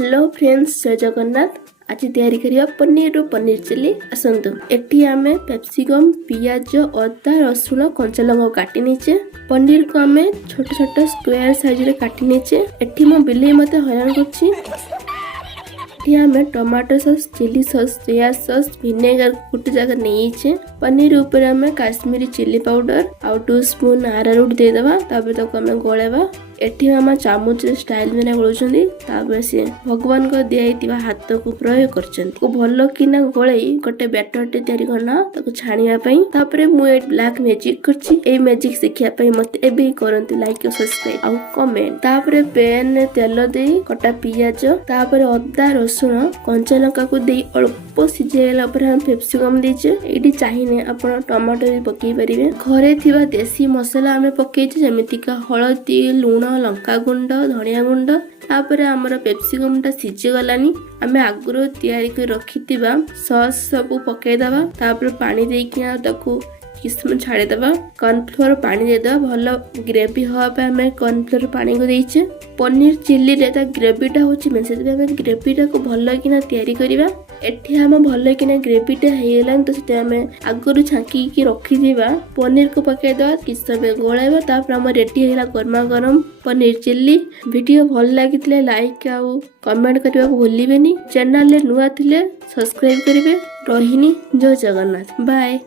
Hello friends, जय जगन्नाथ। आज तैयारी करिया पनीर चिल्ली। आसतु एठी आमे कैप्सिकम, पियाज, अदा, रसुण, कंचा लंका काटी नीचे। पनीर को आमे छोट छोट स्क्वायर साइज रे काटी नीचे। एठी मो बिल्ली मते हैरान करछि। एठी आमे tomato sauce, chilli sauce, soya sauce, vinegar गुटे जगह नहीं। पनीर ऊपर आमे काश्मीरी चिली पाउडर आ 2 स्पून अरारोट दे दबा। तापर तको आमे गोळेबा। एठी मामा चामच स्टाइल में गोळुछंदी। तापर से भगवान को दियाइतिबा हाथ को प्रयोग करछंदी। को भलो किना गोळई गोटे बैटर टे तयारी करना ताको छानिया पई। तापर मु ए ब्लैक मैजिक करछि। ए मैजिक सिखिया पई मते एबे करंती लाइक और सब्सक्राइब आ कमेंट। तापर पैन रे तेल देई कटा पियाज, तापर अदा, रसुण, कंचा लंका को देई अल्प सिजेला पर हम कैप्सिकम देछे। एडी चाहिने आपण टमाटो भी पकेई परिबे। घरे थिबा देसी मसाला हमें पकेइछे, जेमिति का हळदी, लूण, लंका गुंड, धनिया गुंड। तापर हमर कैप्सिकम टा सिझी गलानी। हमें आगुरो तैयारी कर रखितिबा सॉस सब पकेई दबा। तापर पानी देइकिना ताकू किस्म छाड़ी दबा। कॉर्नफ्लोर पानी दे दबा। भलो ग्रेवी हवा पे हमें कॉर्नफ्लोर पानी को देइछे। पनीर चिल्ली रे ता ग्रेवीटा होची मेन, सेते हमें ग्रेवीटा को भलो किना तैयारी करिबा। एठी हम भलो किना ग्रेवीटा हेगलान तो सेते हमें आगुरो छांकी की रखि दिबा। पनीर को पकेई दबा, किछ समय गोळाइबा। तापर हम रेडी हेला गरमा गरम पनीर चिल्ली। वीडियो भल लागितले लाइक आ कमेंट करबा को भूलिबेनी। चैनल ले नुआ थिले सब्सक्राइब करिवे। रहिनी। जय जगन्नाथ। बाय।